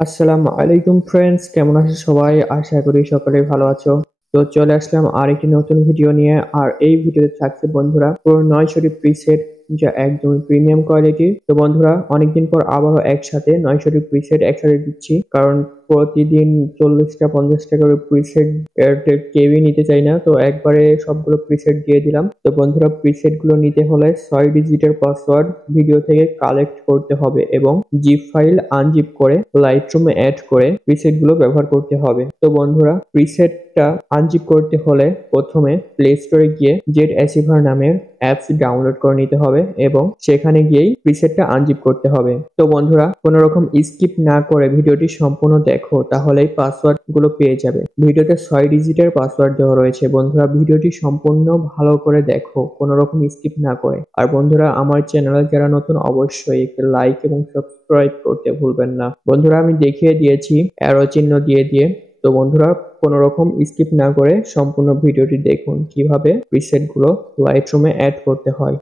আসসালামু আলাইকুম ফ্রেন্ডস, কেমন আছো সবাই? আশা করি সকলে ভালো আছো। তো চলে আসলাম আরেকটি নতুন ভিডিও নিয়ে। আর এই ভিডিওতে থাকছে বন্ধুরা পুরো 9টি প্রিসেট, যা একদম প্রিমিয়াম কোয়ালিটির। তো বন্ধুরা, অনেকদিন পর আবারও একসাথে 9টি প্রিসেট একসাথে দিচ্ছি, কারণ প্রতিদিন 40টা 50টা করে প্রিসেট কেউই নিতে চাই না। তো একবারে সবগুলো প্রিসেট দিয়ে দিলাম। তো বন্ধুরা, প্রিসেট গুলো নিতে হলে 6 ডিজিটের পাসওয়ার্ড ভিডিও থেকে কালেক্ট করতে হবে এবং জিপ ফাইল আনজিপ করে লাইটরুমে অ্যাড করে প্রিসেট গুলো ব্যবহার করতে হবে। তো বন্ধুরা, প্রিসেটটা আনজিপ করতে হলে প্রথমে প্লে স্টোরে গিয়ে জেড অ্যাসিভার নামের অ্যাপস ডাউনলোড করে নিতে হবে এবং সেখানে গিয়েই প্রিসেটটা আনজিপ করতে হবে। তো বন্ধুরা, কোনো রকম স্কিপ না করে ভিডিওটি সম্পূর্ণ দেখো, তাহলেই পাসওয়ার্ড গুলো পেয়ে যাবে। ভিডিওতে 6 ডিজিটের পাসওয়ার্ড দেওয়া রয়েছে। বন্ধুরা, ভিডিওটি সম্পূর্ণ ভালো করে দেখো, কোনো রকম স্কিপ না করে। আর বন্ধুরা, আমার চ্যানেলে যারা নতুন, অবশ্যই একটি লাইক এবং সাবস্ক্রাইব করতে ভুলবেন না। বন্ধুরা, আমি দেখিয়ে দিয়েছি অ্যারো চিহ্ন দিয়ে দিয়ে। তো বন্ধুরা, কোনো রকম স্কিপ না করে সম্পূর্ণ ভিডিওটি দেখুন কিভাবে প্রিসেট গুলো লাইটরুমে অ্যাড করতে হয়।